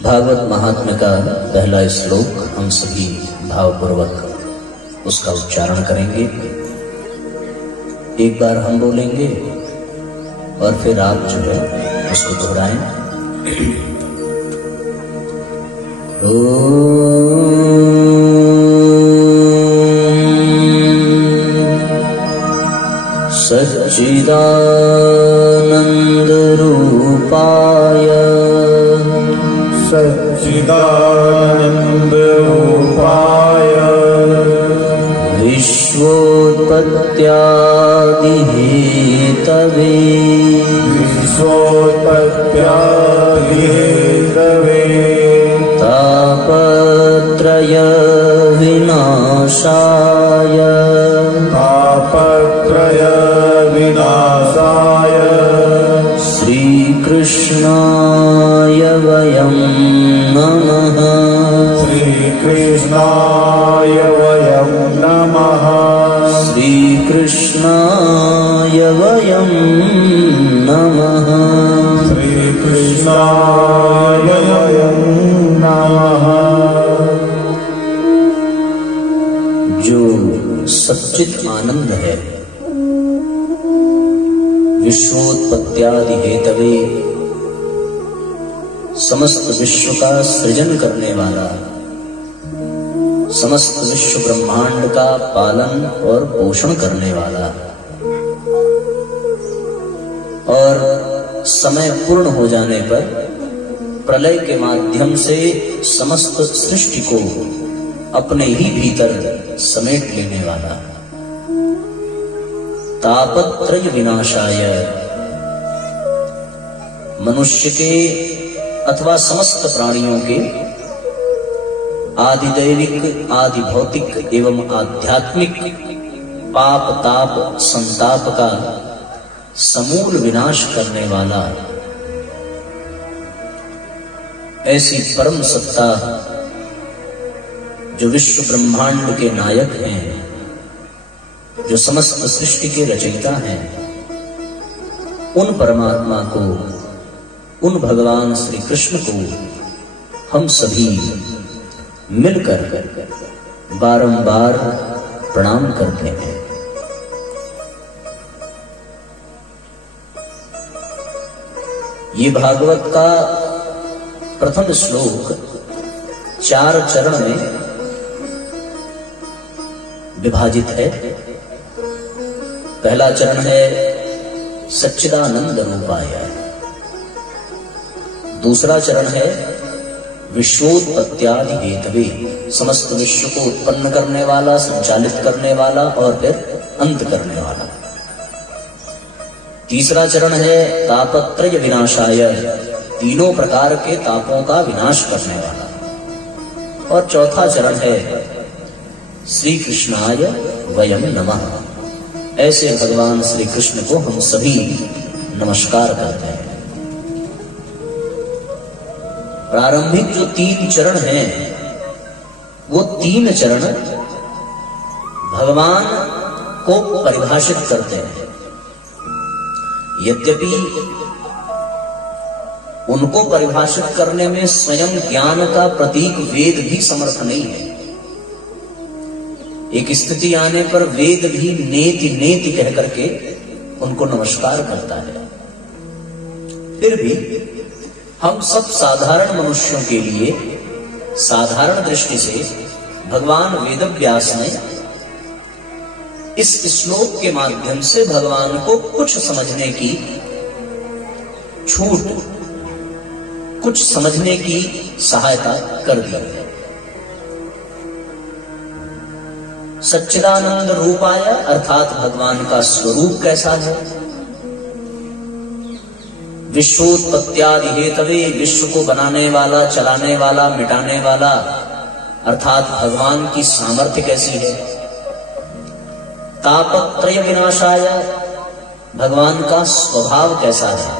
भागवत महात्म्य का पहला श्लोक हम सभी भावपूर्वक उसका उच्चारण करेंगे। एक बार हम बोलेंगे और फिर आप जो है उसको दोहराएं। सच्चिदानंद रूपाय सच्चिदानंद रूपाय विश्वोत्पत्त्यादि हेतवे तापत्रय विनाशाय श्रीकृष्णाय वयं नमः। श्रीकृष्णाय वयं नमः। श्रीकृष्णाय वयं नमः। श्रीकृष्णाय वयं नमः। जो सच्चित आनंद है, विश्वोत्पत्त्यादि हेतवे, समस्त विश्व का सृजन करने वाला, समस्त विश्व ब्रह्मांड का पालन और पोषण करने वाला, और समय पूर्ण हो जाने पर प्रलय के माध्यम से समस्त सृष्टि को अपने ही भीतर समेट लेने वाला, तापत्रय विनाशाय, मनुष्य के अथवा समस्त प्राणियों के आदि दैविक, आदि भौतिक एवं आध्यात्मिक पाप ताप संताप का समूल विनाश करने वाला, ऐसी परम सत्ता जो विश्व ब्रह्मांड के नायक हैं, जो समस्त सृष्टि के रचयिता हैं, उन परमात्मा को, उन भगवान श्री कृष्ण को हम सभी मिलकर बारंबार प्रणाम करते हैं। ये भागवत का प्रथम श्लोक 4 चरण में विभाजित है। पहला चरण है सच्चिदानंद रूपाय, दूसरा चरण है विश्वोत्पत्त्यादि हेतवे, समस्त विश्व को उत्पन्न करने वाला, संचालित करने वाला और फिर अंत करने वाला। तीसरा चरण है तापत्रय विनाशाय, तीनों प्रकार के तापों का विनाश करने वाला। और चौथा चरण है श्री कृष्णाय वयम नमः, ऐसे भगवान श्री कृष्ण को हम सभी नमस्कार करते हैं। प्रारंभिक जो 3 चरण हैं, वो 3 चरण भगवान को परिभाषित करते हैं। यद्यपि उनको परिभाषित करने में स्वयं ज्ञान का प्रतीक वेद भी समर्थ नहीं है। एक स्थिति आने पर वेद भी नेति नेति कह करके उनको नमस्कार करता है। फिर भी हम सब साधारण मनुष्यों के लिए साधारण दृष्टि से भगवान वेदव्यास ने इस श्लोक के माध्यम से भगवान को कुछ समझने की छूट, कुछ समझने की सहायता कर दी है। सच्चिदानंद रूपाय अर्थात भगवान का स्वरूप कैसा है, विश्वोत्पत्त्यादि हेतवे, विश्व को बनाने वाला, चलाने वाला, मिटाने वाला अर्थात भगवान की सामर्थ्य कैसी है। तापत्रय विनाशाय, भगवान का स्वभाव कैसा है।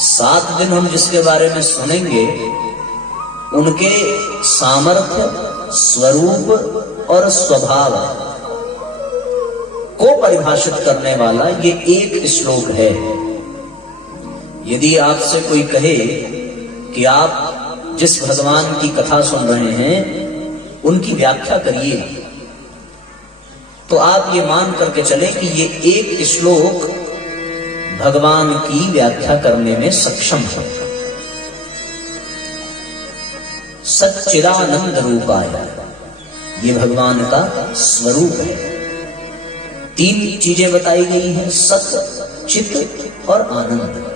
7 दिन हम जिसके बारे में सुनेंगे, उनके सामर्थ्य, स्वरूप और स्वभाव को परिभाषित करने वाला ये एक श्लोक है। यदि आपसे कोई कहे कि आप जिस भगवान की कथा सुन रहे हैं उनकी व्याख्या करिए, तो आप ये मान करके चले कि ये एक श्लोक भगवान की व्याख्या करने में सक्षम है। सच्चिदानंद रूपाय, ये भगवान का स्वरूप है। 3 चीजें बताई गई हैं, सत, चित और आनंद।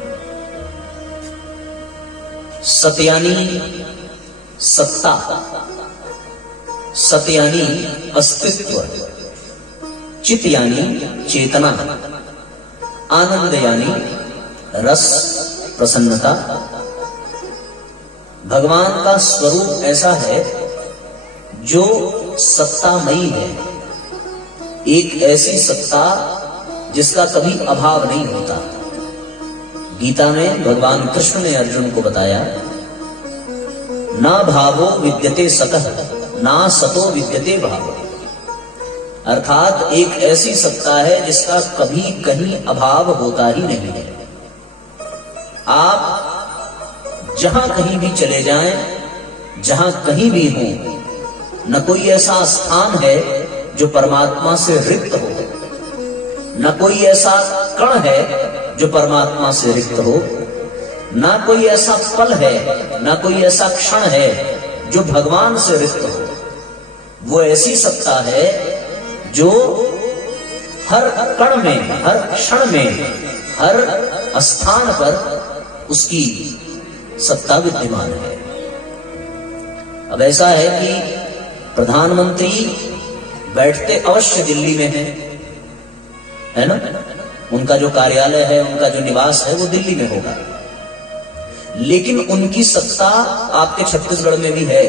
सत यानी सत्ता, सत यानी अस्तित्व, चित यानी चेतना, आनंद यानी रस, प्रसन्नता। भगवान का स्वरूप ऐसा है जो सत्तामयी है, एक ऐसी सत्ता जिसका कभी अभाव नहीं होता। गीता में भगवान कृष्ण ने अर्जुन को बताया, ना भावो विद्यते सतः, ना सतो विद्यते भावो। अर्थात एक ऐसी सत्ता है जिसका कभी कहीं अभाव होता ही नहीं है। आप जहां कहीं भी चले जाएं, जहां कहीं भी हो, न कोई ऐसा स्थान है जो परमात्मा से रिक्त हो, न कोई ऐसा कण है जो परमात्मा से रिक्त हो, ना कोई ऐसा पल है, ना कोई ऐसा क्षण है जो भगवान से रिक्त हो। वो ऐसी सत्ता है जो हर कण में, हर क्षण में, हर स्थान पर उसकी सत्ता विद्यमान है। अब ऐसा है कि प्रधानमंत्री बैठते अवश्य दिल्ली में है ना, उनका जो कार्यालय है, उनका जो निवास है वो दिल्ली में होगा, लेकिन उनकी सत्ता आपके छत्तीसगढ़ में भी है,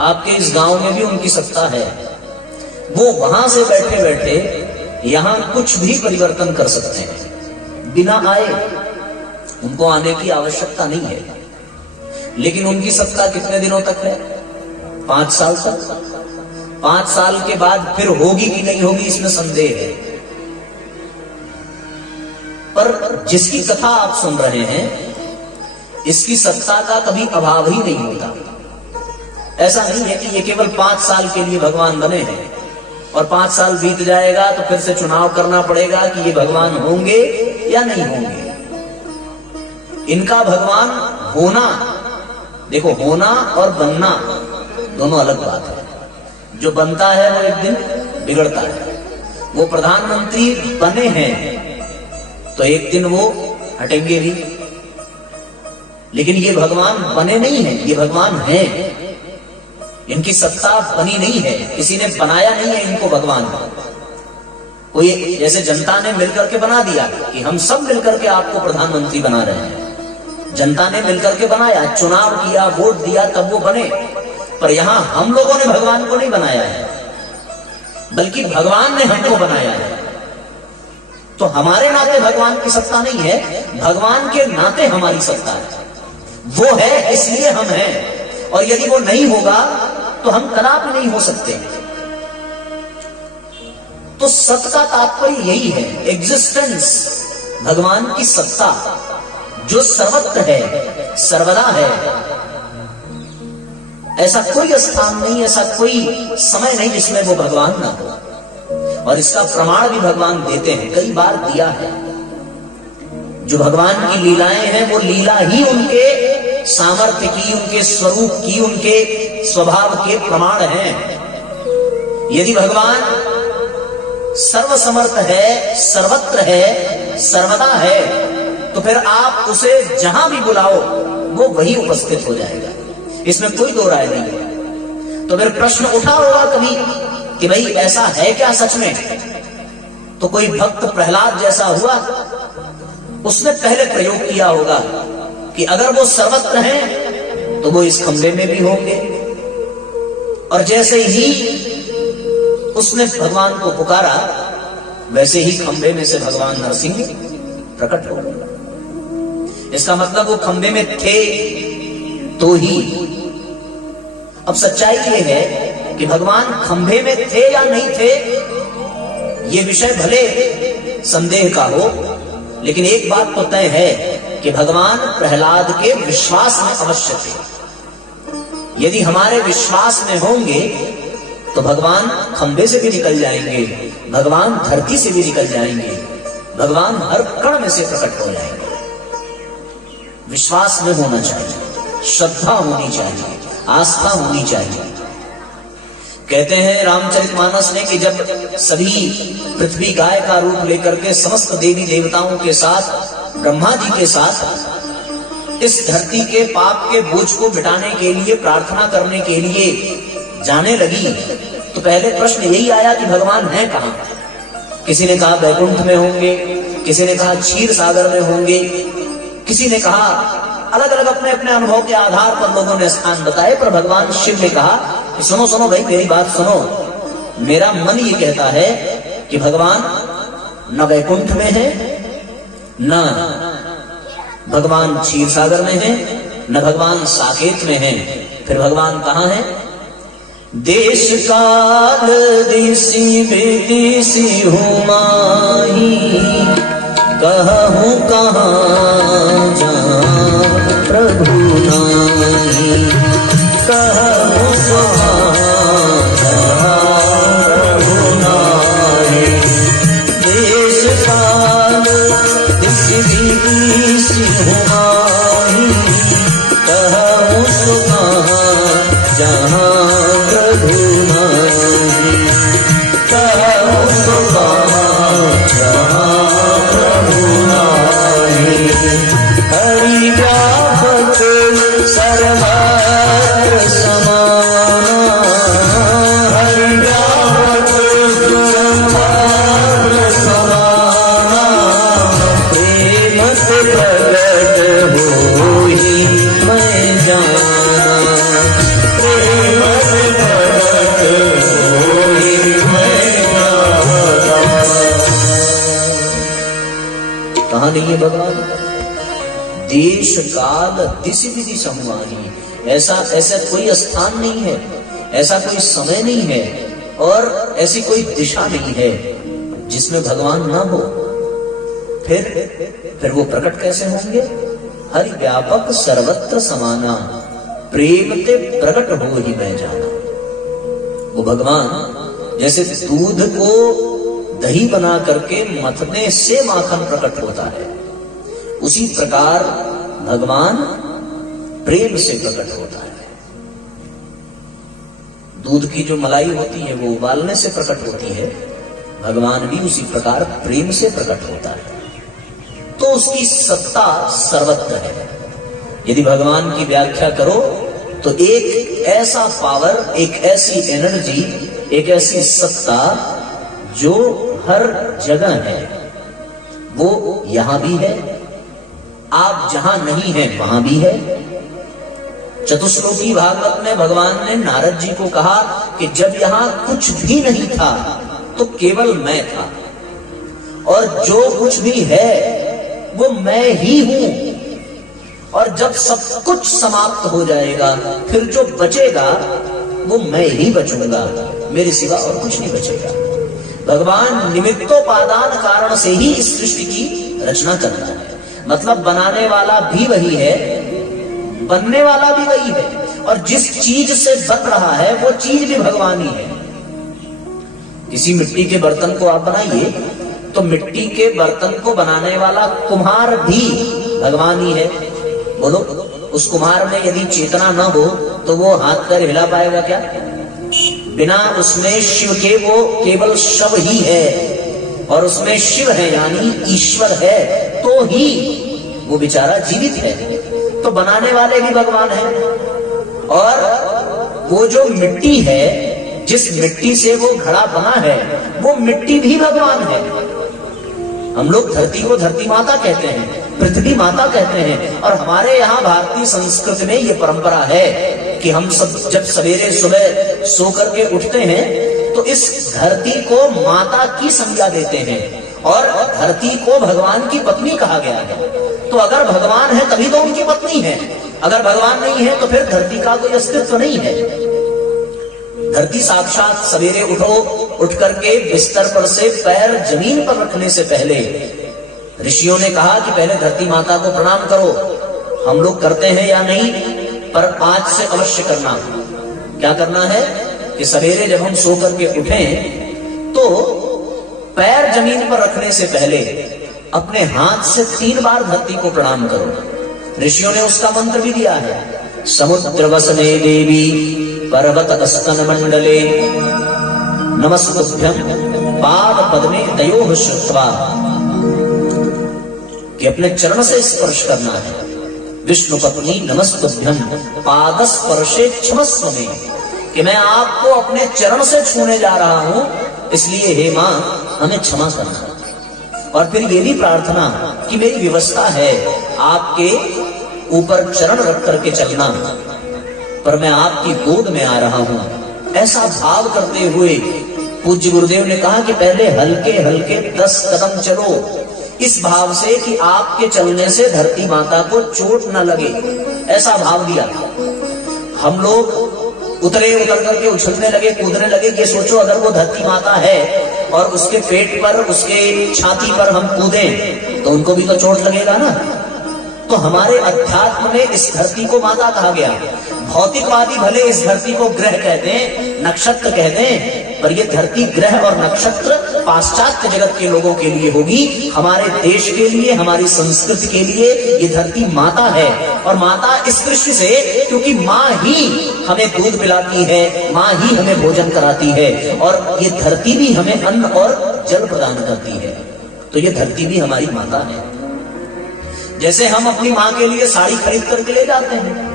आपके इस गांव में भी उनकी सत्ता है। वो वहां से बैठे बैठे यहां कुछ भी परिवर्तन कर सकते हैं बिना आए, उनको आने की आवश्यकता नहीं है। लेकिन उनकी सत्ता कितने दिनों तक है? 5 साल तक। 5 साल के बाद फिर होगी कि नहीं होगी इसमें संदेह है। पर जिसकी कथा आप सुन रहे हैं, इसकी सत्ता का कभी अभाव ही नहीं होता। ऐसा नहीं है कि ये केवल 5 साल के लिए भगवान बने हैं और 5 साल बीत जाएगा तो फिर से चुनाव करना पड़ेगा कि ये भगवान होंगे या नहीं होंगे। इनका भगवान होना, देखो होना और बनना दोनों अलग बात है। जो बनता है वो एक दिन बिगड़ता है। वो प्रधानमंत्री बने हैं तो एक दिन वो हटेंगे भी, लेकिन ये भगवान बने नहीं हैं, ये भगवान हैं। इनकी सत्ता बनी नहीं है, किसी ने बनाया नहीं है इनको भगवान। कोई जैसे जनता ने मिलकर के बना दिया कि हम सब मिलकर के आपको प्रधानमंत्री बना रहे हैं, जनता ने मिलकर के बनाया, चुनाव किया, वोट दिया, तब वो बने। पर यहां हम लोगों ने भगवान को नहीं बनाया है, बल्कि भगवान ने हमको बनाया है। तो हमारे नाते भगवान की सत्ता नहीं है, भगवान के नाते हमारी सत्ता है। वो है इसलिए हम हैं, और यदि वो नहीं होगा तो हम कदापि नहीं हो सकते। तो सत का तात्पर्य यही है, एग्जिस्टेंस, भगवान की सत्ता जो सर्वत्र है, सर्वदा है। ऐसा कोई स्थान नहीं, ऐसा कोई समय नहीं जिसमें वो भगवान ना हो। और इसका प्रमाण भी भगवान देते हैं, कई बार दिया है। जो भगवान की लीलाएं हैं वो लीला ही उनके सामर्थ्य की, उनके स्वरूप की, उनके स्वभाव के प्रमाण हैं। यदि भगवान सर्वसमर्थ है, सर्वत्र है, सर्वदा है, तो फिर आप उसे जहां भी बुलाओ वो वही उपस्थित हो जाएगा, इसमें कोई दो राय नहीं है। तो फिर प्रश्न उठा होगा कभी कि भाई ऐसा है क्या सच में? तो कोई भक्त प्रहलाद जैसा हुआ, उसने पहले प्रयोग किया होगा कि अगर वो सर्वत्र हैं तो वो इस खंबे में भी होंगे। और जैसे ही उसने भगवान को पुकारा, वैसे ही खंबे में से भगवान नरसिंह प्रकट हो गए। इसका मतलब वो खंबे में थे तो ही। अब सच्चाई ये है कि भगवान खंबे में थे या नहीं थे, ये विषय भले संदेह का हो, लेकिन एक बात तो तय है कि भगवान प्रहलाद के विश्वास में अवश्य थे। यदि हमारे विश्वास में होंगे तो भगवान खंबे से भी निकल जाएंगे, भगवान धरती से भी निकल जाएंगे, भगवान हर कण में से प्रकट हो जाएंगे। विश्वास में होना चाहिए, श्रद्धा होनी चाहिए, आस्था होनी चाहिए। कहते हैं रामचरितमानस में कि जब सभी पृथ्वी गाय का रूप लेकर के समस्त देवी देवताओं के साथ, ब्रह्मा जी के साथ इस धरती के पाप के बोझ को मिटाने के लिए, प्रार्थना करने के लिए जाने लगी, तो पहले प्रश्न यही आया कि भगवान है कहां। किसी ने कहा वैकुंठ में होंगे, किसी ने कहा क्षीर सागर में होंगे, किसी ने कहा, अलग अलग अपने अपने अनुभव के आधार पर लोगों ने स्थान बताए। पर भगवान शिव ने कहा कि सुनो सुनो भाई, मेरी बात सुनो, मेरा मन ये कहता है कि भगवान न वैकुंठ में है, न भगवान क्षीर सागर में है, न भगवान साकेत में है। फिर भगवान कहां है? देश काल दिशि विदिशि हुमाही, कहूं कहां जाऊं प्रभु नाही, कहूं प्रभु नाही। देश काल दिशि विदिशि हुमाही, कहूं कहां जहां प्रभु नाही, कहूं कहां जहां प्रभु नाही। हरि व्यापक सर्वत्र समाना, हरि व्यापक सर्वत्र समाना, प्रेम से प्रगट होई मैं जाना, प्रेम से प्रगट होई मैं जाना। कहां नहीं है भगवान? देश काल दिशि विधि समवाही, ऐसा कोई स्थान नहीं है, ऐसा कोई समय नहीं है, और ऐसी कोई दिशा नहीं है जिसमें भगवान ना हो। फिर वो प्रकट कैसे होंगे? हरि व्यापक सर्वत्र समाना, प्रेम ते प्रकट हो ही मैं जाना। वो भगवान जैसे दूध को दही बना करके मथने से माखन प्रकट होता है, उसी प्रकार भगवान प्रेम से प्रकट होता है। दूध की जो मलाई होती है वो उबालने से प्रकट होती है, भगवान भी उसी प्रकार प्रेम से प्रकट होता है। तो उसकी सत्ता सर्वत्र है। यदि भगवान की व्याख्या करो तो एक ऐसा पावर, एक ऐसी एनर्जी, एक ऐसी सत्ता जो हर जगह है, वो यहां भी है, आप जहां नहीं है वहां भी है। चतुश्लोकी भागवत में भगवान ने नारद जी को कहा कि जब यहां कुछ भी नहीं था तो केवल मैं था, और जो कुछ भी है वो मैं ही हूं, और जब सब कुछ समाप्त हो जाएगा फिर जो बचेगा वो मैं ही बचूंगा, मेरे सिवा और कुछ नहीं बचेगा। भगवान निमित्तोपादान कारण से ही इस सृष्टि की रचना करता है, मतलब बनाने वाला भी वही है, बनने वाला भी वही है, और जिस चीज से बन रहा है वो चीज भी भगवान ही है। किसी मिट्टी के बर्तन को आप बनाइए तो मिट्टी के बर्तन को बनाने वाला कुम्हार भी भगवान ही है। बोलो, उस कुम्हार में यदि चेतना न हो तो वो हाथ पैर हिला पाएगा क्या? बिना उसमें शिव के वो केवल शव ही है, और उसमें शिव है यानी ईश्वर है तो ही वो बेचारा जीवित है। तो बनाने वाले भी भगवान है, और वो जो मिट्टी है, जिस मिट्टी से वो घड़ा बना है, वो मिट्टी भी भगवान है। हम लोग धरती को धरती माता कहते हैं, पृथ्वी माता कहते हैं, और हमारे यहाँ भारतीय संस्कृति में ये परंपरा है कि हम सब जब सवेरे सुबह सो करके उठते हैं तो इस धरती को माता की संज्ञा देते हैं, और धरती को भगवान की पत्नी कहा गया है। तो अगर भगवान है तभी तो उनकी पत्नी है, अगर भगवान नहीं है तो फिर धरती का कोई अस्तित्व नहीं है। धरती साक्षात सवेरे उठो, उठ करके बिस्तर पर से पैर जमीन पर रखने से पहले ऋषियों ने कहा कि पहले धरती माता को प्रणाम करो। हम लोग करते हैं या नहीं, पर आज से अवश्य करना। क्या करना है कि सवेरे जब हम सो करके उठें तो पैर जमीन पर रखने से पहले अपने हाथ से 3 बार धरती को प्रणाम करो। ऋषियों ने उसका मंत्र भी दिया है, समुद्र वसने देवी पर्वत स्तन मंडले नमस्तुभ्यं पाद पद्मे तयोः श्रुत्वा, कि अपने चरण से स्पर्श करना है। विष्णु पत्नी नमस्तुभ्यं पाद स्पर्शे क्षमस्व में, कि मैं आपको अपने चरण से छूने जा रहा हूं, इसलिए हे मां हमें क्षमा करना। और फिर ये भी प्रार्थना कि मेरी व्यवस्था है आपके ऊपर चरण रख करके चलना, पर मैं आपकी गोद में आ रहा हूं। ऐसा भाव करते हुए पूज्य गुरुदेव ने कहा कि पहले हल्के हल्के 10 कदम चलो, इस भाव से कि आपके चलने से धरती माता को चोट न लगे, ऐसा भाव दिया। हम लोग उतर करके उछलने लगे, कूदने लगे। ये सोचो अगर वो धरती माता है और उसके पेट पर, उसके छाती पर हम कूदें तो उनको भी तो चोट लगेगा ना। तो हमारे अध्यात्म में इस धरती को माता कहा गया। भौतिकवादी भले इस धरती को ग्रह कहते हैं, नक्षत्र कहते हैं, पर ये धरती ग्रह और नक्षत्र पाश्चात्य जगत के लोगों के लिए होगी। हमारे देश के लिए, हमारी संस्कृति के लिए ये धरती माता है। और माता इस दृष्टि से क्योंकि माँ ही हमें दूध पिलाती है, माँ ही हमें भोजन कराती है, और ये धरती भी हमें अन्न और जल प्रदान करती है। तो ये धरती भी हमारी माता है। जैसे हम अपनी माँ के लिए साड़ी खरीद करके ले जाते हैं,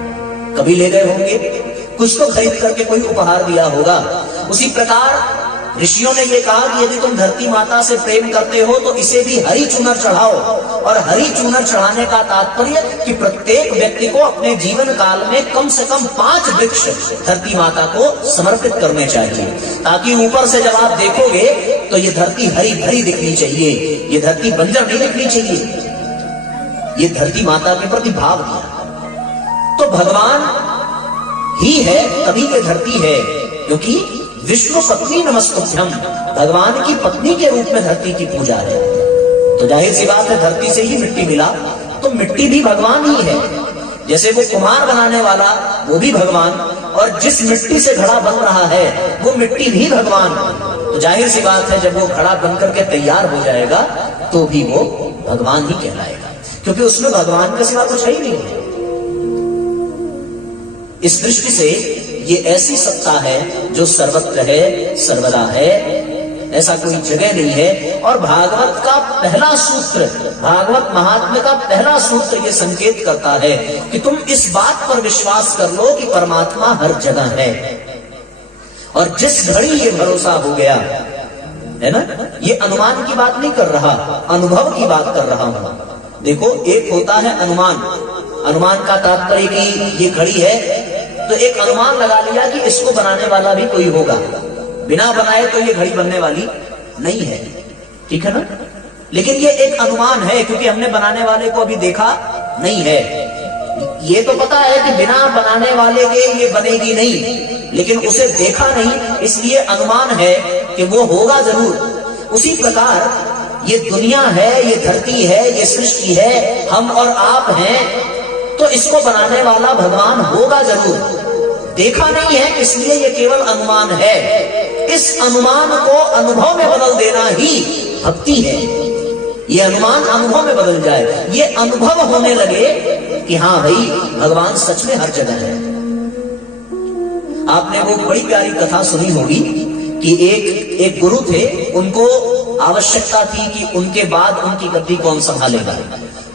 कभी ले गए होंगे, कुछ तो खरीद करके कोई उपहार दिया होगा। उसी प्रकार ऋषियों ने ये कहा कि यदि तुम धरती माता से प्रेम करते हो तो इसे भी हरी चूनर चढ़ाओ। और हरी चूनर चढ़ाने का तात्पर्य कि प्रत्येक व्यक्ति को अपने जीवन काल में कम से कम 5 वृक्ष धरती माता को समर्पित करने चाहिए, ताकि ऊपर से जब आप देखोगे तो ये धरती हरी भरी दिखनी चाहिए, ये धरती बंजर नहीं दिखनी चाहिए। ये धरती माता के प्रति भाव दिया। तो भगवान ही है तभी के धरती है, क्योंकि विष्णु पत्नी नमस्तुभ्यं, भगवान की पत्नी के रूप में धरती की पूजा है। तो जाहिर सी बात है, धरती से ही मिट्टी मिला तो मिट्टी भी भगवान ही है। जैसे वो कुम्हार बनाने वाला वो भी भगवान, और जिस मिट्टी से घड़ा बन रहा है वो मिट्टी भी भगवान। तो जाहिर सी बात है, जब वो घड़ा बन करके तैयार हो जाएगा तो भी वो भगवान ही कहलाएगा, क्योंकि उसमें भगवान के सिवा कुछ है ही नहीं है। इस दृष्टि से ये ऐसी सत्ता है जो सर्वत्र है, सर्वदा है, ऐसा कोई जगह नहीं है। और भागवत का पहला सूत्र, भागवत महात्म्य का पहला सूत्र ये संकेत करता है कि तुम इस बात पर विश्वास कर लो कि परमात्मा हर जगह है। और जिस घड़ी ये भरोसा हो गया है ना, ये अनुमान की बात नहीं कर रहा, अनुभव की बात कर रहा हूं। देखो, एक होता है अनुमान, अनुमान का तात्पर्य कि ये घड़ी है तो एक अनुमान लगा लिया कि इसको बनाने वाला भी कोई होगा, बिना बनाए तो ये घड़ी बनने वाली नहीं है, ठीक है ना। लेकिन ये एक अनुमान है, क्योंकि हमने बनाने वाले को अभी देखा नहीं है। ये तो पता है कि बिना बनाने वाले के ये बनेगी नहीं, लेकिन उसे देखा नहीं, इसलिए अनुमान है कि वो होगा जरूर। उसी प्रकार ये दुनिया है, ये धरती है, ये सृष्टि है, हम और आप हैं, तो इसको बनाने वाला भगवान होगा जरूर। देखा नहीं है इसलिए ये केवल अनुमान है। इस अनुमान को अनुभव में बदल देना ही भक्ति है। ये अनुमान अनुभव में बदल जाए, ये अनुभव होने लगे कि हाँ भाई भगवान सच में हर जगह है। आपने वो बड़ी प्यारी कथा सुनी होगी कि एक गुरु थे, उनको आवश्यकता थी कि उनके बाद उनकी गद्दी कौन संभालेगा।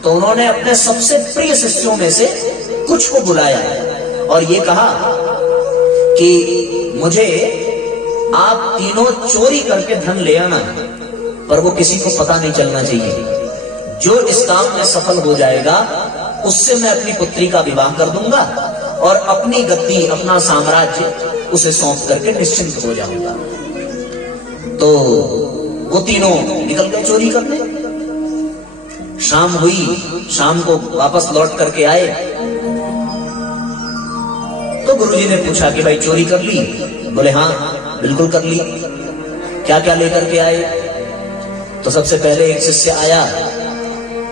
तो उन्होंने अपने सबसे प्रिय शिष्यों में से कुछ को बुलाया और ये कहा कि मुझे आप तीनों चोरी करके धन ले आना, पर वो किसी को पता नहीं चलना चाहिए। जो इस काम में सफल हो जाएगा उससे मैं अपनी पुत्री का विवाह कर दूंगा और अपनी गद्दी, अपना साम्राज्य उसे सौंप करके निश्चिंत हो जाऊंगा। तो वो तीनों निकल गए चोरी करने। शाम हुई, शाम को वापस लौट करके आए तो गुरुजी ने पूछा कि भाई चोरी कर ली? बोले हाँ बिल्कुल कर ली। क्या क्या लेकर के आए? तो सबसे पहले एक शिष्य आया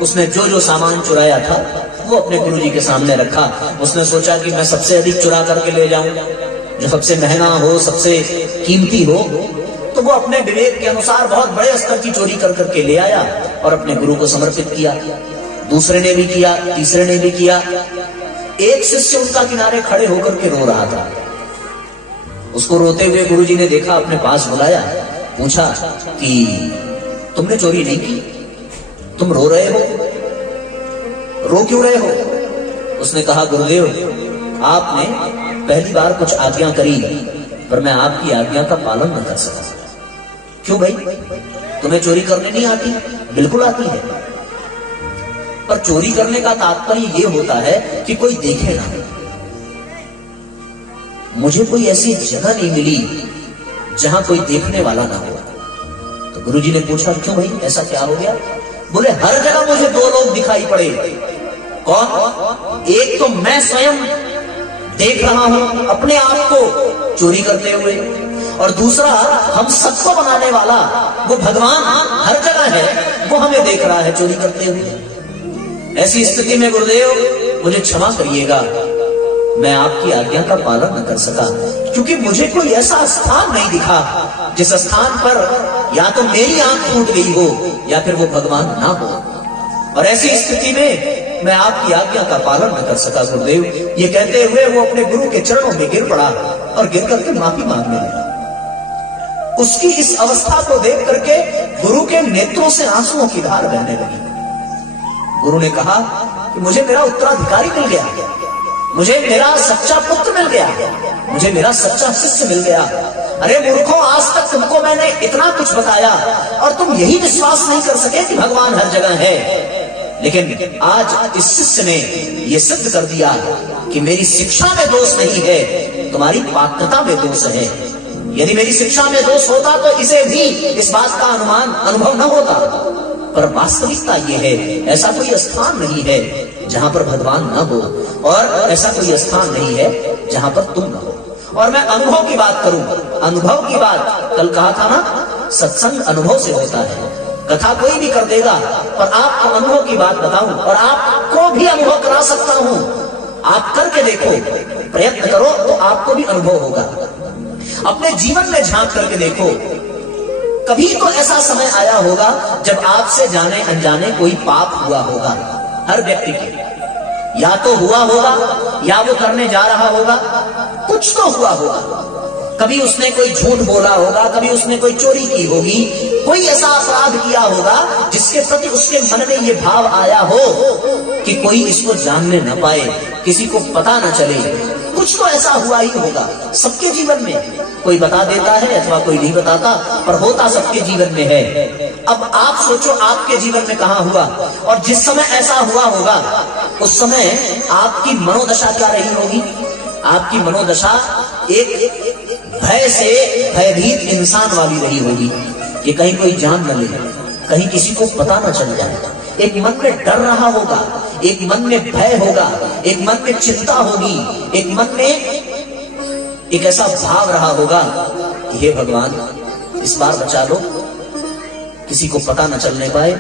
उसने जो जो सामान चुराया था वो अपने गुरुजी के सामने रखा। उसने सोचा कि मैं सबसे अधिक चुरा करके ले जाऊं, जो सबसे महंगा हो, सबसे कीमती हो। तो वो अपने विवेक के अनुसार बहुत बड़े स्तर की चोरी कर करके ले आया और अपने गुरु को समर्पित किया। दूसरे ने भी किया, तीसरे ने भी किया। एक शिष्य उनका किनारे खड़े होकर के रो रहा था। उसको रोते हुए गुरुजी ने देखा, अपने पास बुलाया, पूछा कि तुमने चोरी नहीं की, तुम रो रहे हो, रो क्यों रहे हो? उसने कहा, गुरुदेव, आपने पहली बार कुछ आज्ञा करी पर मैं आपकी आज्ञा का पालन न कर सका। क्यों भाई, तुम्हें चोरी करने नहीं आती? बिल्कुल आती है, पर चोरी करने का तात्पर्य ये होता है कि कोई देखे ना। मुझे कोई ऐसी जगह नहीं मिली जहां कोई देखने वाला ना हो। तो गुरुजी ने पूछा, क्यों भाई, ऐसा क्या हो गया? बोले, हर जगह मुझे दो लोग दिखाई पड़े। कौन? एक तो मैं स्वयं देख रहा हूं अपने आप को चोरी करते हुए, और दूसरा हम सबको बनाने वाला वो भगवान हर जगह है, वो हमें देख रहा है चोरी करते हुए। ऐसी स्थिति में गुरुदेव मुझे क्षमा करिएगा, मैं आपकी आज्ञा का पालन न कर सका, क्योंकि मुझे कोई ऐसा स्थान नहीं दिखा जिस स्थान पर या तो मेरी आंख टूट गई हो या फिर वो भगवान ना हो। और ऐसी स्थिति में मैं आपकी आज्ञा का पालन न कर सका गुरुदेव। ये कहते हुए वो अपने गुरु के चरणों में गिर पड़ा और गिर करके माफी मांगने लगा। उसकी इस अवस्था को देख करके गुरु के नेत्रों से आंसुओं की धार बहने लगी। गुरु ने कहा कि मुझे मेरा उत्तराधिकारी मिल गया, मुझे मेरा सच्चा पुत्र मिल गया, मुझे मेरा सच्चा शिष्य मिल गया। अरे मूर्खों, आज तक तुमको मैंने इतना कुछ बताया और तुम यही विश्वास नहीं कर सके कि भगवान हर जगह है। लेकिन आज इस शिष्य ने यह सिद्ध कर दिया कि मेरी शिक्षा में दोष नहीं है, तुम्हारी पात्रता में दोष है। यदि मेरी शिक्षा में दोष होता तो इसे भी इस बात का अनुभव न होता। पर वास्तविकता यह है, ऐसा कोई स्थान नहीं है जहां पर भगवान न हो, और ऐसा कोई स्थान नहीं है जहां पर तुम न हो। और मैं अनुभव की बात करूं, अनुभव की बात कल कहा था ना, सत्संग अनुभव से होता है। कथा कोई भी कर देगा, पर आपको अनुभव की बात बताऊं और आपको भी अनुभव करा सकता हूं। आप करके देखो, प्रयत्न करो तो आपको भी अनुभव होगा। अपने जीवन में झांक करके देखो, कभी तो ऐसा समय आया होगा जब आपसे जाने अनजाने कोई पाप हुआ होगा। हर व्यक्ति के या तो हुआ होगा या वो करने जा रहा होगा, कुछ तो हुआ होगा। कभी उसने कोई झूठ बोला होगा, कभी उसने कोई चोरी की होगी, कोई ऐसा अपराध किया होगा जिसके प्रति उसके मन में ये भाव आया हो कि कोई इसको जानने न पाए, किसी को पता न चले। कुछ तो ऐसा हुआ ही होगा सबके जीवन में। कोई बता देता है अथवा कोई नहीं बताता, पर होता सबके जीवन में है। अब आप सोचो आपके जीवन में कहां हुआ, और जिस समय ऐसा हुआ होगा उस समय आपकी मनोदशा क्या रही होगी? आपकी मनोदशा एक भय से भयभीत इंसान वाली रही होगी कि कहीं कोई जान न ले, कहीं किसी को पता न चल जाए। एक मन में डर रहा होगा, एक मन में भय होगा, एक मन में चिंता होगी, एक मन में एक ऐसा भाव रहा होगा, हे भगवान इस बार बचा लो, किसी को पता न चलने पाए।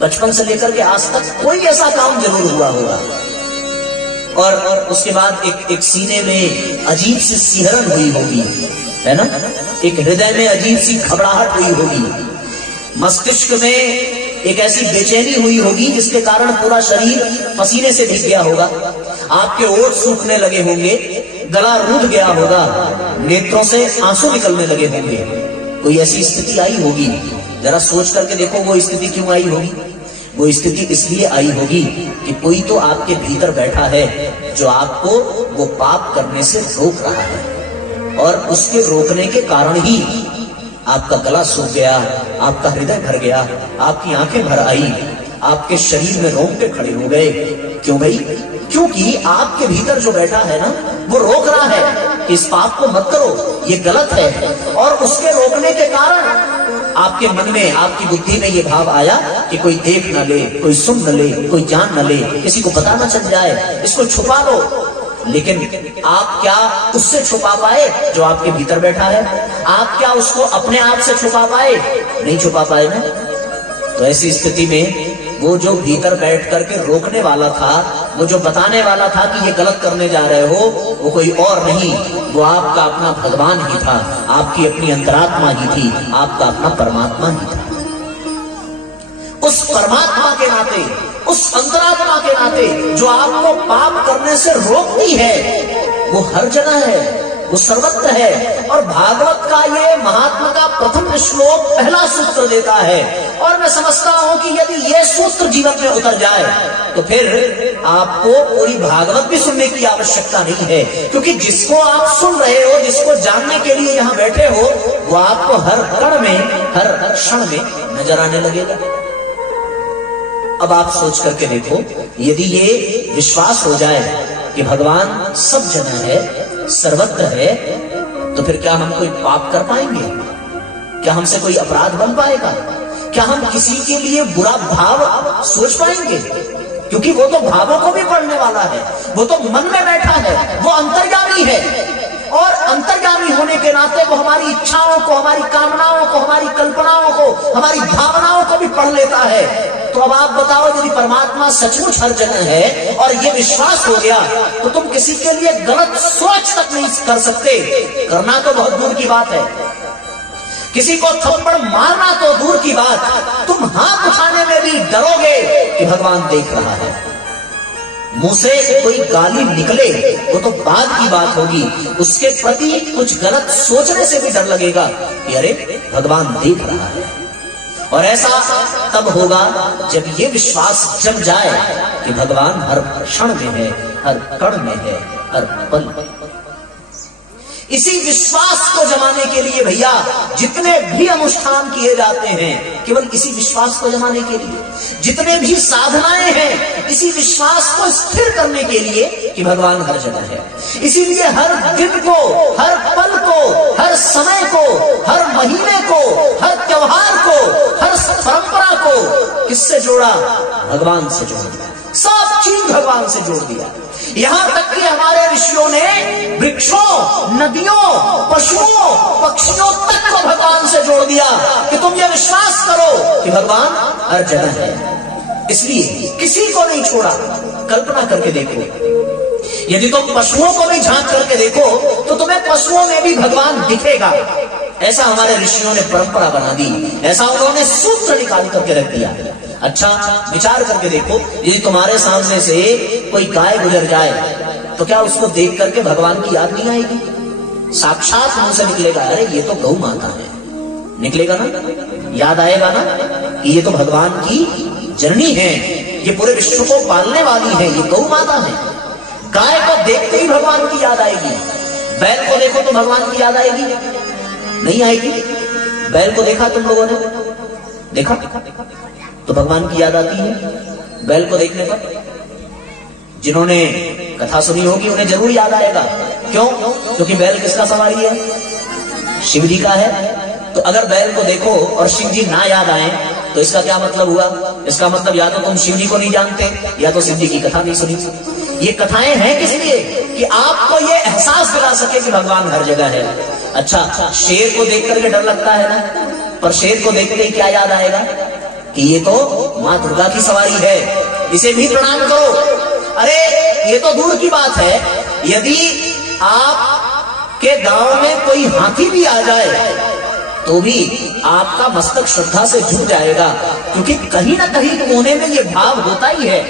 बचपन से लेकर के आज तक कोई ऐसा काम जरूर हुआ होगा, और उसके बाद एक सीने में अजीब सी सिहरन हुई होगी, है ना? एक हृदय में अजीब सी घबराहट हुई होगी, मस्तिष्क में एक ऐसी बेचैनी हुई होगी जिसके कारण पूरा शरीर पसीने से भीग गया होगा, आपके ओठ सूखने लगे होंगे, गला रूठ गया होगा, नेत्रों से आंसू निकलने लगे होंगे। कोई ऐसी स्थिति आई होगी। जरा सोच करके देखो वो स्थिति क्यों आई होगी। वो स्थिति इसलिए आई होगी कि कोई तो आपके भीतर बैठा है जो आपको वो पाप करने से रोक रहा है, और उसके रोकने के कारण ही आपका गला सूख गया, आपका हृदय भर गया, आपकी आंखें भर आई, आपके शरीर में रोंगटे खड़े हो गए। क्यों भाई? क्योंकि आपके भीतर जो बैठा है ना, वो रोक रहा है कि इस पाप को मत करो, ये गलत है। और उसके रोकने के कारण आपके मन में, आपकी बुद्धि में ये भाव आया कि कोई देख न ले, कोई सुन न ले, कोई जान न ले, किसी को पता न चल जाए, इसको छुपा लो। लेकिन आप क्या उससे छुपा पाए जो आपके भीतर बैठा है? आप क्या उसको अपने आप से छुपा पाए? नहीं छुपा पाए ना। तो ऐसी स्थिति में वो जो भीतर बैठ करके रोकने वाला था, वो जो बताने वाला था कि ये गलत करने जा रहे हो, वो कोई और नहीं, वो आपका अपना भगवान ही था, आपकी अपनी अंतरात्मा ही थी, आपका अपना परमात्मा ही था। उस परमात्मा के नाते, उस अंतरात्मा के नाते जो आपको पाप करने से रोकती है, वो हर जगह है, वो सर्वत्र है। और भागवत का ये महात्मा का प्रथम श्लोक पहला सूत्र देता है। और मैं समझता हूं कि यदि ये सूत्र जीवन में उतर जाए तो फिर आपको पूरी भागवत भी सुनने की आवश्यकता नहीं है, क्योंकि जिसको आप सुन रहे हो, जिसको जानने के लिए यहां बैठे हो, वो आपको हर कण में, हर क्षण में नजर आने लगेगा। अब आप सोच करके देखो, यदि ये विश्वास हो जाए कि भगवान सब जगह है, सर्वत्र है, तो फिर क्या हम कोई पाप कर पाएंगे? क्या हमसे कोई अपराध बन पाएगा? क्या हम किसी के लिए बुरा भाव सोच पाएंगे? क्योंकि वो तो भावों को भी पढ़ने वाला है, वो तो मन में बैठा है, वो अंतर्यामी है। और अंतर्यामी होने के नाते वो हमारी इच्छाओं को, हमारी कामनाओं को, हमारी कल्पनाओं को, हमारी भावनाओं को भी पढ़ लेता है। तो अब आप बताओ, यदि परमात्मा सचमुच हर जगह है और ये विश्वास हो गया, तो तुम किसी के लिए गलत सोच तक नहीं कर सकते। करना तो बहुत दूर की बात है, किसी को थप्पड़ मारना तो दूर की बात, तुम हाथ उठाने में भी डरोगे कि भगवान देख रहा है। मुंह से कोई गाली निकले वो तो बाद की बात होगी, उसके प्रति कुछ गलत सोचने से भी डर लगेगा कि अरे भगवान देख रहा है। और ऐसा तब होगा जब ये विश्वास जम जाए कि भगवान हर क्षण में है, हर कण में है, हर पल में। इसी विश्वास को जमाने के लिए भैया जितने भी अनुष्ठान किए जाते हैं, केवल इसी विश्वास को जमाने के लिए, जितने भी साधनाएं हैं, इसी विश्वास को स्थिर करने के लिए कि भगवान हर जगह है। इसीलिए हर दिन को, हर पल को, हर समय को, हर महीने को, हर त्योहार को, हर परंपरा को किससे जोड़ा? भगवान से जोड़ दिया। सब चीज भगवान से जोड़ दिया। यहां तक कि हमारे ऋषियों ने वृक्षों, नदियों, पशुओं, पक्षियों तक को भगवान से जोड़ दिया कि तुम ये विश्वास करो कि भगवान हर जगह है। इसलिए किसी को नहीं छोड़ा। कल्पना करके देखो, यदि तुम पशुओं को भी झांक करके देखो तो तुम्हें पशुओं में भी भगवान दिखेगा। ऐसा हमारे ऋषियों ने परंपरा बना दी, ऐसा उन्होंने सूत्र निकाल करके रख दिया। अच्छा विचार करके देखो, यदि तुम्हारे सामने से कोई गाय गुजर जाए तो क्या उसको देख करके भगवान की याद नहीं आएगी? साक्षात मुंह से निकलेगा, अरे ये तो गौ माता है, निकलेगा ना, याद आएगा ना कि ये तो भगवान की जननी है, ये पूरे विश्व को पालने वाली है, ये गौ माता है। गाय को देखते ही भगवान की याद आएगी। बैल को देखो तो भगवान की याद आएगी? नहीं आएगी। बैल को देखा तुम लोगों ने? देखा तो भगवान की याद आती है। बैल को देखने पर जिन्होंने कथा सुनी होगी उन्हें जरूर याद आएगा। क्यों? क्योंकि बैल किसका सवारी है? शिव जी का है। तो अगर बैल को देखो और शिव जी ना याद आए तो इसका क्या मतलब हुआ? इसका मतलब या तो तुम शिव जी को नहीं जानते या तो शिव जी की कथा नहीं सुनी। ये कथाएं हैं किस लिए? कि आपको ये एहसास दिला सके कि भगवान हर जगह है। अच्छा शेर को देख करके डर लगता है ना, पर शेर को देखते ही क्या याद आएगा कि ये तो माँ दुर्गा की सवारी है, इसे भी प्रणाम करो। अरे ये तो दूर की बात है, यदि आपके गांव में कोई हाथी भी आ जाए तो भी आपका मस्तक श्रद्धा से झुक जाएगा, क्योंकि कहीं ना कहीं कोने में ये भाव होता ही है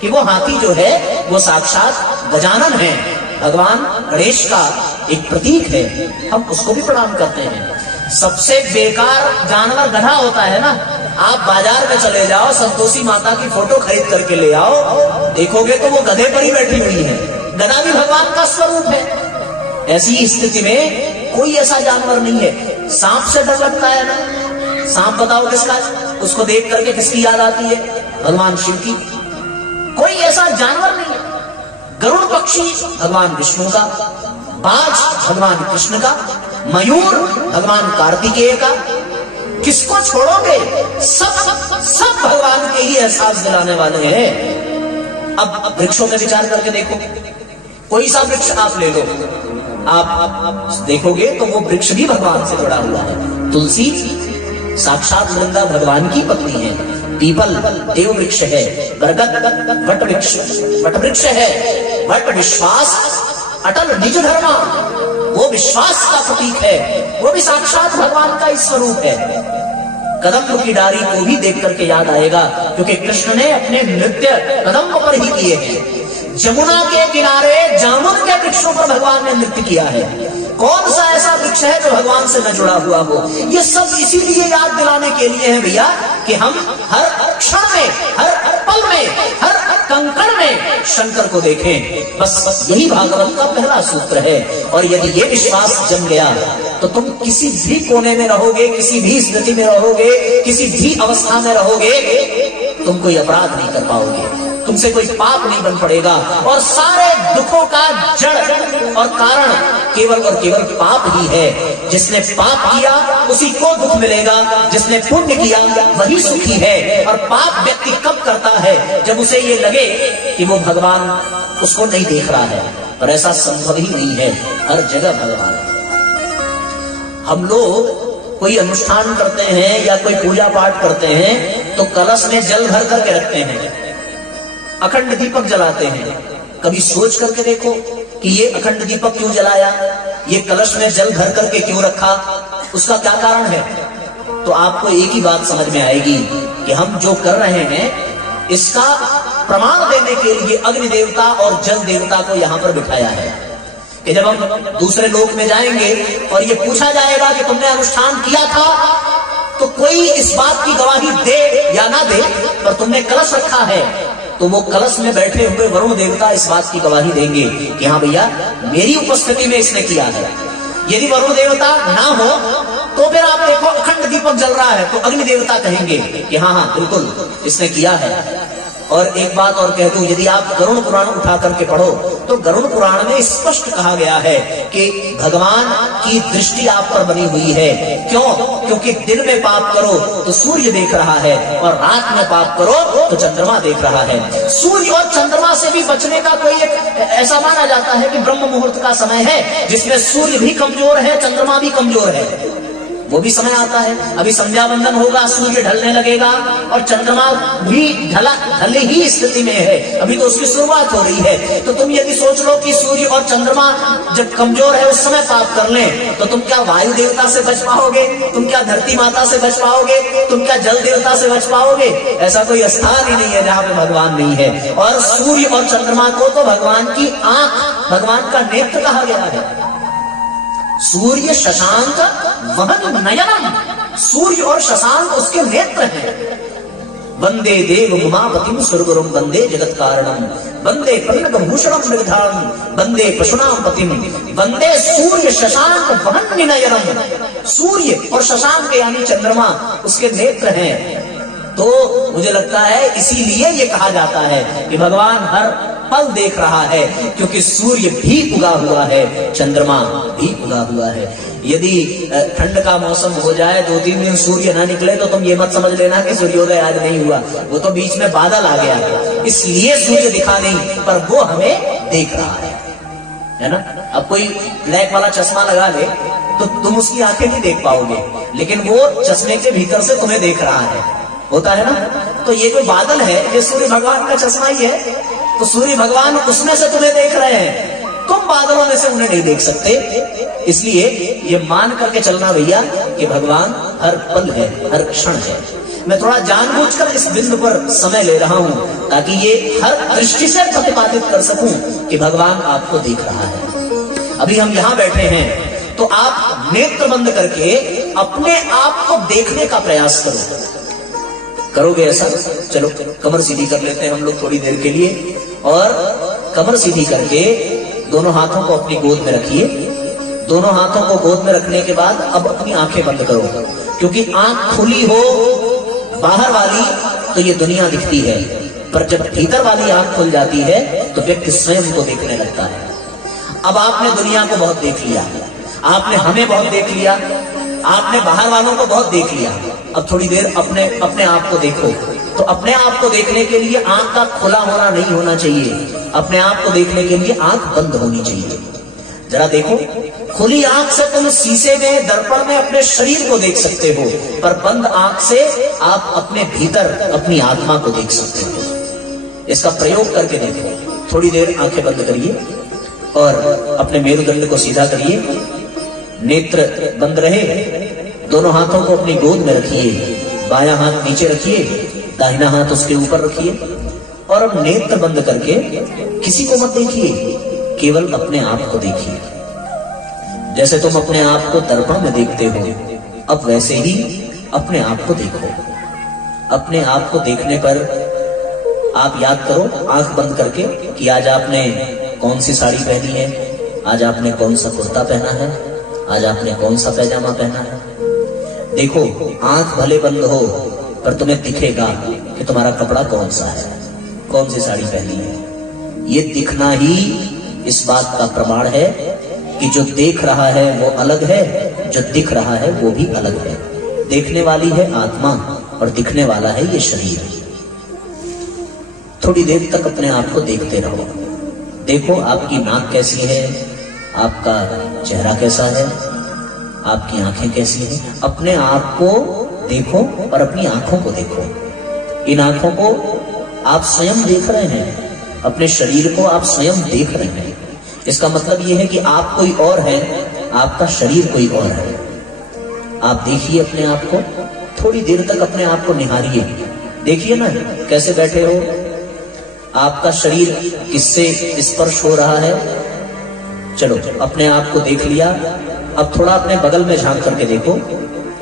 कि वो हाथी जो है वो साक्षात गजानन है, भगवान गणेश का एक प्रतीक है, हम उसको भी प्रणाम करते हैं। सबसे बेकार जानवर गधा होता है ना। आप बाजार में चले जाओ, संतोषी माता की फोटो खरीद करके ले आओ, देखोगे तो वो गधे पर ही बैठी हुई है। गधा भी भगवान का स्वरूप है। ऐसी स्थिति में कोई ऐसा जानवर नहीं है। सांप से डर लगता है ना, सांप बताओ किसका? उसको देख करके किसकी याद आती है? भगवान शिव की। कोई ऐसा जानवर नहीं है। गरुड़ पक्षी भगवान विष्णु का, बाज भगवान कृष्ण का, मयूर भगवान कार्तिकेय का। किसको छोड़ोगे? सब भगवान के ही एहसास दिलाने वाले हैं। अब वृक्षों में विचार करके देखो, कोई सा वृक्ष आप ले लो, आप देखोगे तो वो वृक्ष भी भगवान से जुड़ा हुआ है। तुलसी साक्षात वृंदा भगवान की पत्नी है, पीपल देव वृक्ष है, बरगद वट वृक्ष है। वट विश्वास अटल निज धर्मा, वो विश्वास का प्रतीक है, वो भी साक्षात भगवान का ही स्वरूप है। कदम्ब की डाली को भी देख करके याद आएगा, क्योंकि कृष्ण ने अपने नृत्य कदम्ब पर ही किए हैं। जमुना के किनारे जामुन के वृक्षों पर भगवान ने नृत्य किया है। कौन सा ऐसा वृक्ष है जो भगवान से न जुड़ा हुआ हो? ये सब इसीलिए याद दिलाने के लिए है भैया कि हम हर क्षण में, हर पल में, हर कंकड़ में शंकर को देखें। बस यही भागवत का पहला सूत्र है। और यदि ये विश्वास जम गया तो तुम किसी भी कोने में रहोगे, किसी भी स्थिति में रहोगे, किसी भी अवस्था में रहोगे, तुम कोई अपराध नहीं कर पाओगे, तुमसे कोई पाप नहीं बन पड़ेगा। और सारे दुखों का जड़ और कारण केवल और केवल पाप ही है। जिसने पाप किया उसी को दुख मिलेगा, जिसने पुण्य किया वही सुखी है। और पाप व्यक्ति कब करता है? जब उसे ये लगे कि वो भगवान उसको नहीं देख रहा है, पर ऐसा संभव ही नहीं है, हर जगह भगवान है। हम लोग कोई अनुष्ठान करते हैं या कोई पूजा पाठ करते हैं तो कलश में जल भर करके रखते हैं, अखंड दीपक जलाते हैं। कभी सोच करके देखो कि ये अखंड दीपक क्यों जलाया, ये कलश में जल भर करके क्यों रखा, उसका क्या कारण है? तो आपको एक ही बात समझ में आएगी कि हम जो कर रहे हैं इसका प्रमाण देने के लिए अग्नि देवता और जल देवता को यहाँ पर बिठाया है कि जब हम दूसरे लोक में जाएंगे और ये पूछा जाएगा कि तुमने अनुष्ठान किया था, तो कोई इस बात की गवाही दे या ना दे, पर तुमने कलश रखा है, तो वो कलश में बैठे हुए वरुण देवता इस बात की गवाही देंगे कि हाँ भैया मेरी उपस्थिति में इसने किया है। यदि वरुण देवता ना हो तो फिर आप देखो अखंड दीपक जल रहा है तो अग्नि देवता कहेंगे कि हाँ हाँ बिल्कुल इसने किया है। और एक बात और कह दूं, यदि आप गरुड़ पुराण उठा करके पढ़ो तो गरुड़ पुराण में स्पष्ट कहा गया है कि भगवान की दृष्टि आप पर बनी हुई है। क्यों? क्योंकि दिन में पाप करो तो सूर्य देख रहा है और रात में पाप करो तो चंद्रमा देख रहा है। सूर्य और चंद्रमा से भी बचने का कोई एक ऐसा माना जाता है कि ब्रह्म मुहूर्त का समय है जिसमें सूर्य भी कमजोर है, चंद्रमा भी कमजोर है। वो भी समय आता है, अभी संध्या वंदन होगा, सूर्य ढलने लगेगा और चंद्रमा भी ढले ही स्थिति में है, अभी तो उसकी शुरुआत हो रही है। तो तुम यदि सोच लो कि सूर्य और चंद्रमा जब कमजोर है उस समय पाप कर लें, तो तुम क्या वायु देवता से बच पाओगे? तुम क्या धरती माता से बच पाओगे? तुम क्या जल देवता से बच पाओगे? ऐसा कोई स्थान ही नहीं है जहाँ पे भगवान नहीं है। और सूर्य और चंद्रमा को तो भगवान की आंख, भगवान का नेत्र कहा गया है। सूर्य शशांक वहन नयनम, सूर्य और शशांक उसके नेत्र हैं। वंदे देव उमापतिम सुरगुरुम वंदे जगत कारणम, वंदे पन्नग भूषणम निर्धारण, वंदे पशुनाम पतिम, वंदे सूर्य शशांक वहन नयनम। सूर्य और शशांक यानी चंद्रमा उसके नेत्र हैं। तो मुझे लगता है इसीलिए ये कहा जाता है कि भगवान हर पल देख रहा है, क्योंकि सूर्य भी उगा हुआ है, चंद्रमा भी उगा हुआ है। यदि ठंड का मौसम हो जाए, 2-3 दिन सूर्य ना निकले, तो तुम ये मत समझ लेना कि सूर्योदय आज नहीं हुआ, वो तो बीच में बादल आ गया है, इसलिए सूर्य दिखा नहीं, पर वो हमें देख रहा है ना। अब कोई ब्लैक वाला चश्मा लगा ले तो तुम उसकी आंखें नहीं देख पाओगे, लेकिन वो चश्मे के भीतर से तुम्हें देख रहा है, होता है ना। तो ये जो बादल है ये सूर्य भगवान का चश्मा ही है, तो सूर्य भगवान उसमें से तुम्हें देख रहे हैं, तुम बादलों में से उन्हें नहीं देख सकते। इसलिए ये मान करके चलना भैया कि भगवान हर पल है, हर क्षण है। मैं थोड़ा जानबूझकर इस बिंदु पर समय ले रहा हूं ताकि ये हर दृष्टि से प्रतिपादित कर सकूं कि भगवान आपको देख रहा है। अभी हम यहां बैठे हैं तो आप नेत्र बंद करके अपने आप को देखने का प्रयास करो। करोगे ऐसा? चलो कमर सीधी कर लेते हैं हम लोग थोड़ी देर के लिए, और कमर सीधी करके दोनों हाथों को अपनी गोद में रखिए। दोनों हाथों को गोद में रखने के बाद अब अपनी आंखें बंद करो, क्योंकि आंख खुली हो बाहर वाली तो ये दुनिया दिखती है, पर जब भीतर वाली आंख खुल जाती है तो व्यक्ति स्वयं को देखने लगता है। अब आपने दुनिया को बहुत देख लिया, आपने हमें बहुत देख लिया, आपने बाहर वालों को बहुत देख लिया। अब थोड़ी देर अपने आप को देखो। तो अपने आप को देखने के लिए आंख का खुला होना नहीं होना चाहिए, अपने आप को देखने के लिए आंख बंद होनी चाहिए। जरा देखो, खुली आंख से तुम शीशे में, दर्पण में अपने शरीर को देख सकते हो, पर बंद आंख से आप अपने भीतर अपनी आत्मा को देख सकते हो। इसका प्रयोग करके देखो। थोड़ी देर आंखें बंद करिए और अपने मेरुदंड को सीधा करिए, नेत्र बंद रहे, दोनों हाथों को अपनी गोद में रखिए, बायां हाथ नीचे रखिए, दाहिना हाथ उसके ऊपर रखिए और अब नेत्र बंद करके किसी को मत देखिए, केवल अपने आप को देखिए। जैसे तुम अपने आप को दर्पण में देखते हो, अब वैसे ही अपने आप को देखो। अपने आप को देखने पर आप याद करो आंख बंद करके कि आज आपने कौन सी साड़ी पहनी है, आज आपने कौन सा कुर्ता पहना है, आज आपने कौन सा पैजामा पहना है। देखो, आंख भले बंद हो पर तुम्हें दिखेगा कि तुम्हारा कपड़ा कौन सा है, कौन सी साड़ी पहनी है। ये दिखना ही इस बात का प्रमाण है कि जो देख रहा है वो अलग है, जो दिख रहा है वो भी अलग है। देखने वाली है आत्मा और दिखने वाला है ये शरीर। थोड़ी देर तक अपने आप को देखते रहो। देखो आपकी नाक कैसी है, आपका चेहरा कैसा है, आपकी आंखें कैसी हैं। अपने आप को देखो और अपनी आंखों को देखो। इन आंखों को आप स्वयं देख रहे हैं, अपने शरीर को आप स्वयं देख रहे हैं। इसका मतलब यह है कि आप कोई और है, आपका शरीर कोई और है। आप देखिए अपने आप को, थोड़ी देर तक अपने आप को निहारिए। देखिए ना कैसे बैठे हो, आपका शरीर किससे स्पर्श हो रहा है। चलो अपने आप को देख लिया, अब थोड़ा अपने बगल में झांक करके देखो।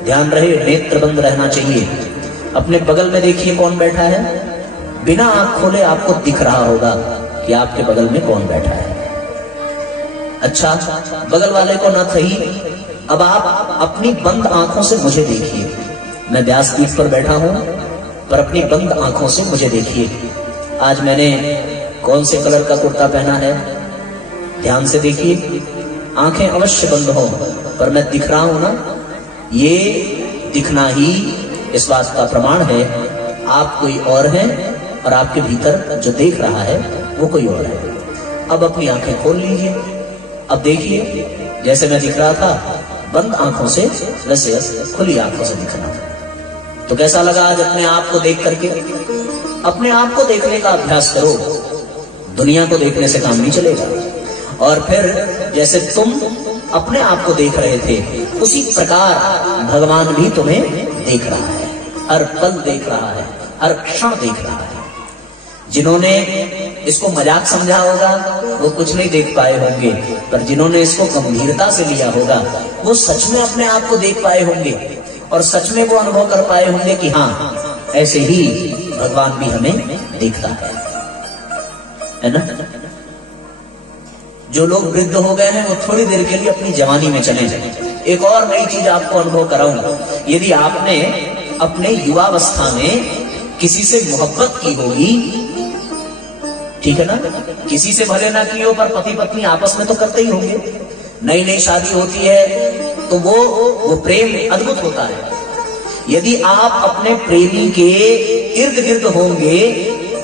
ध्यान रहे नेत्र बंद रहना चाहिए। अपने बगल में देखिए कौन बैठा है। बिना आंख खोले आपको दिख रहा होगा कि आपके बगल में कौन बैठा है। अच्छा, बगल वाले को ना सही, अब आप अपनी बंद आंखों से मुझे देखिए। मैं व्यासपीठ पर बैठा हूं, पर अपनी बंद आंखों से मुझे देखिए। आज मैंने कौन से कलर का कुर्ता पहना है, ध्यान से देखिए। आंखें अवश्य बंद हो, पर मैं दिख रहा हूं ना। ये दिखना ही इस बात का प्रमाण है आप कोई और हैं और आपके भीतर जो देख रहा है वो कोई और है। अब अपनी आंखें खोल लीजिए। अब देखिए जैसे मैं दिख रहा था बंद आंखों से, वैसे खुली आंखों से दिखना। तो कैसा लगा आज अपने आप को देख करके? अपने आप को देखने का अभ्यास करो, दुनिया को देखने से काम नहीं चलेगा। और फिर जैसे तुम अपने आप को देख रहे थे, उसी प्रकार भगवान भी तुम्हें देख रहा है, हर पल देख रहा है, हर क्षण देख रहा है। जिन्होंने इसको मजाक समझा होगा वो कुछ नहीं देख पाए होंगे, पर जिन्होंने इसको गंभीरता से लिया होगा वो सच में अपने आप को देख पाए होंगे और सच में वो अनुभव कर पाए होंगे कि हाँ, ऐसे ही भगवान भी हमें देखता है ना। जो लोग वृद्ध हो गए हैं वो थोड़ी देर के लिए अपनी जवानी में चले जाएं। एक और नई चीज आपको अनुभव कराऊंगा। यदि आपने अपने युवावस्था में किसी से मोहब्बत की होगी, ठीक है ना, किसी से भले ना की हो पर पति पत्नी आपस में तो करते ही होंगे। नई नई शादी होती है तो वो प्रेम अद्भुत होता है। यदि आप अपने प्रेमी के इर्द गिर्द होंगे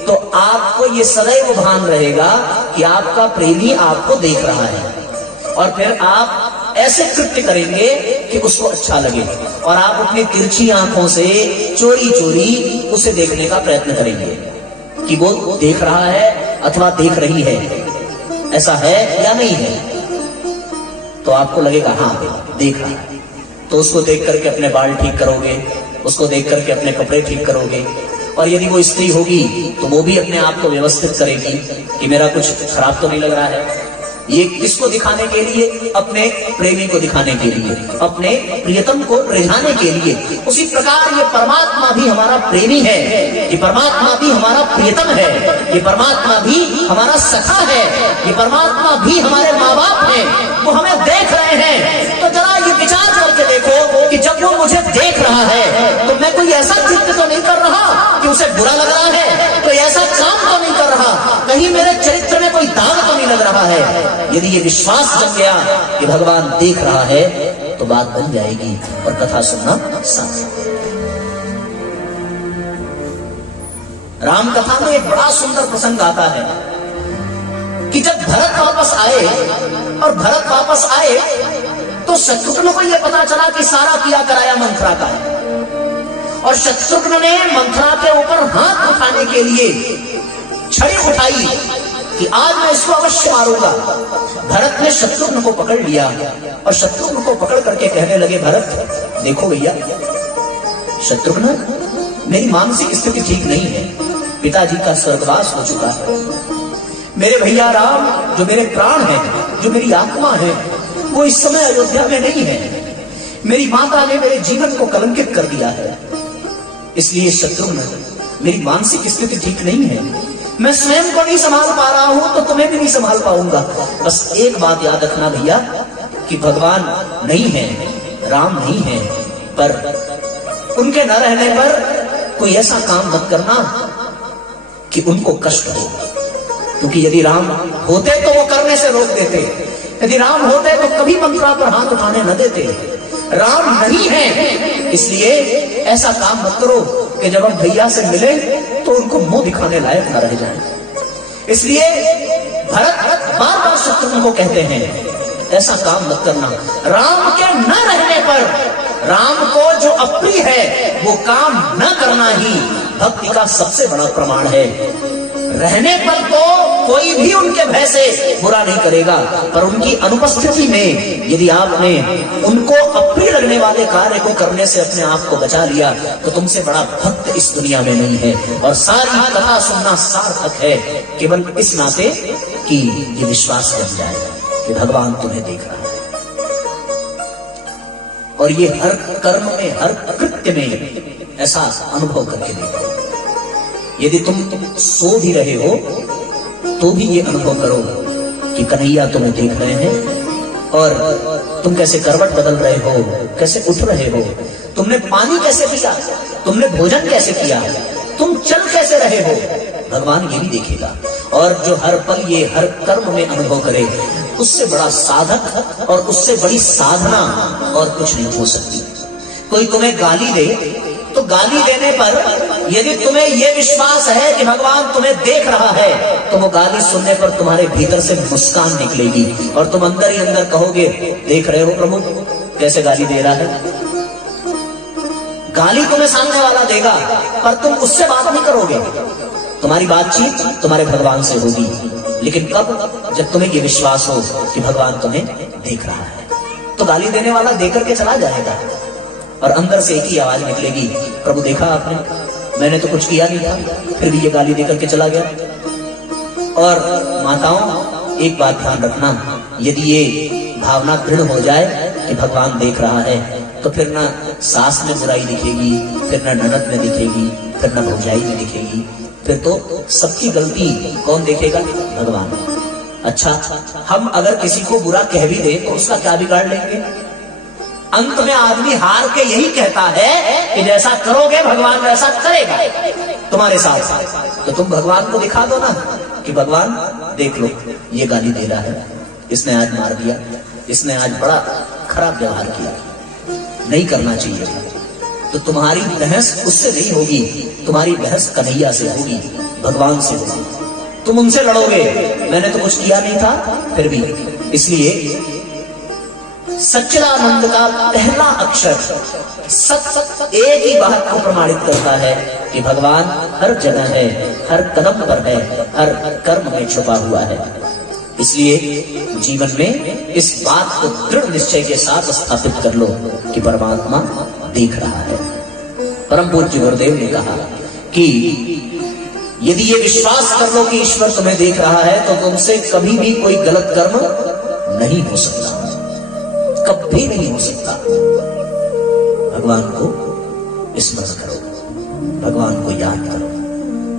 तो आपको ये सदैव भान रहेगा कि आपका प्रेमी आपको देख रहा है और फिर आप ऐसे कृत्य करेंगे कि उसको अच्छा लगे और आप अपनी तिरछी आंखों से चोरी चोरी उसे देखने का प्रयत्न करेंगे कि वो देख रहा है अथवा देख रही है, ऐसा है या नहीं है। तो आपको लगेगा हाँ देख रहा है। तो उसको देख करके अपने बाल ठीक करोगे, उसको देख करके अपने कपड़े ठीक करोगे। और यदि वो स्त्री होगी तो वो भी अपने आप को व्यवस्थित करेगी कि मेरा कुछ खराब तो नहीं लग रहा है। ये किसको दिखाने के लिए? अपने प्रेमी को दिखाने के लिए, अपने प्रियतम को रिझाने के लिए। उसी प्रकार ये परमात्मा भी हमारा प्रेमी है, ये परमात्मा भी हमारा प्रियतम है, ये परमात्मा भी हमारा सखा है, ये परमात्मा भी हमारे माँ बाप हैं। वो हमें देख रहे हैं। तो जरा ये विचार करके देखो कि जब वो मुझे देख रहा है तो मैं कोई ऐसा कृत्य तो नहीं कर रहा कि उसे बुरा लग रहा है, कोई ऐसा काम तो नहीं कर रहा, कहीं मेरे चरित्र में कोई दाग तो नहीं लग रहा है। यदि ये विश्वास जम गया कि भगवान देख रहा है तो बात बन जाएगी और कथा सुनना साथ। राम कथा में एक बड़ा सुंदर प्रसंग आता है कि जब भरत वापस आए और भरत वापस आए तो शत्रुघ्न को यह पता चला कि सारा किया कराया मंथरा का है, और शत्रुघ्न ने मंथरा के ऊपर हाथ उठाने के लिए छड़ी उठाई कि आज मैं इसको अवश्य मारूंगा। भरत ने शत्रुघ्न को पकड़ लिया और शत्रुघ्न को पकड़ करके कहने लगे, भरत देखो भैया, शत्रुघ्न मेरी मानसिक स्थिति ठीक नहीं है, पिताजी का स्वर्गवास हो चुका है, मेरे भैया राम जो मेरे प्राण हैं, जो मेरी आत्मा है, वो इस समय अयोध्या में नहीं है, मेरी माता ने मेरे जीवन को कलंकित कर दिया है, इसलिए शत्रुघ्न मेरी मानसिक स्थिति ठीक नहीं है, मैं स्वयं को नहीं संभाल पा रहा हूं तो तुम्हें भी नहीं संभाल पाऊंगा। बस एक बात याद रखना भैया कि भगवान नहीं है, राम नहीं है, पर उनके न रहने पर कोई ऐसा काम मत करना कि उनको कष्ट हो, क्योंकि यदि राम होते तो वो करने से रोक देते, यदि राम होते तो कभी मंथरा पर हाथ उठाने न देते। राम नहीं है, इसलिए ऐसा काम मत करो कि जब हम भैया से मिले तो उनको मुंह दिखाने लायक न रह जाए। इसलिए भरत बार बार शत्रुघ्न को कहते हैं ऐसा काम मत करना। राम के न रहने पर, राम को जो अप्रिय है वो काम न करना ही भक्ति का सबसे बड़ा प्रमाण है। रहने पर तो कोई भी उनके भय से बुरा नहीं करेगा, पर उनकी अनुपस्थिति में यदि आपने उनको अप्रिय लगने वाले कार्य को करने से अपने आप को बचा लिया तो तुमसे बड़ा भक्त इस दुनिया में नहीं है। और सारी कथा सुनना सार्थक है केवल इस नाते कि ये विश्वास बन जाए कि भगवान तुम्हें देख रहा है, और ये हर कर्म में, हर कृत्य में ऐसा अनुभव करके देखो। यदि तुम सो भी रहे हो तो भी ये अनुभव करो कि कन्हैया तुम्हें देख रहे हैं, और तुम कैसे करवट बदल रहे हो, कैसे उठ रहे हो, तुमने पानी कैसे पिया, तुमने भोजन कैसे किया, तुम चल कैसे रहे हो, भगवान ये भी देखेगा। और जो हर पल ये हर कर्म में अनुभव करे, उससे बड़ा साधक और उससे बड़ी साधना और कुछ नहीं हो सकती। कोई तुम्हें गाली दे तो गाली देने पर यदि तुम्हें यह विश्वास है कि भगवान तुम्हें देख रहा है तो वो गाली सुनने पर तुम्हारे भीतर से मुस्कान निकलेगी और तुम अंदर ही अंदर कहोगे, देख रहे हो प्रभु कैसे गाली दे रहा है। गाली तुम्हें सामने वाला देगा पर तुम उससे बात नहीं करोगे, तुम्हारी बातचीत तुम्हारे भगवान से होगी। लेकिन कब? जब तुम्हें यह विश्वास हो कि भगवान तुम्हें देख रहा है। तो गाली देने वाला देकर के चला जाएगा और अंदर से एक ही आवाज निकलेगी, प्रभु देखा आपने, मैंने तो कुछ किया नहीं था, फिर भी ये गाली देकर के चला गया। और माताओं एक बात ध्यान रखना, यदि ये भावना दृढ़ हो जाए कि भगवान देख रहा है तो फिर ना सास में बुराई दिखेगी, फिर ना ननद में दिखेगी, फिर ना भौजाई में दिखेगी, फिर तो सबकी गलती कौन देखेगा? भगवान। अच्छा, हम अगर किसी को बुरा कह भी दे तो उसका क्या बिगाड़ लेंगे? अंत में आदमी हार के यही कहता है कि जैसा करोगे भगवान वैसा करेगा तुम्हारे साथ। तो तुम भगवान को दिखा दो ना कि भगवान देख लो, ये गाली दे रहा है, इसने आज मार दिया, इसने आज बड़ा खराब व्यवहार किया, नहीं करना चाहिए। तो तुम्हारी बहस उससे नहीं होगी, तुम्हारी बहस कन्हैया से होगी, भगवान से होगी। तुम उनसे लड़ोगे, मैंने तो कुछ किया नहीं था फिर भी। इसलिए सच्चिदानंद का पहला अक्षर सत एक ही बात को प्रमाणित करता है कि भगवान हर जगह है, हर कदम पर है, हर कर्म में छुपा हुआ है। इसलिए जीवन में इस बात को दृढ़ निश्चय के साथ स्थापित कर लो कि परमात्मा देख रहा है। परम पूज्य गुरुदेव ने कहा कि यदि ये विश्वास कर लो कि ईश्वर तुम्हें देख रहा है तो तुमसे कभी भी कोई गलत कर्म नहीं हो सकता, कभी नहीं हो सकता। भगवान को स्मरण करो, भगवान को याद करो,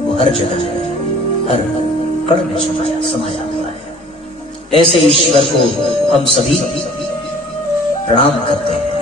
वो हर जगह है, हर कण में छुपाया समाया हुआ है। ऐसे ईश्वर को हम सभी प्रणाम करते हैं।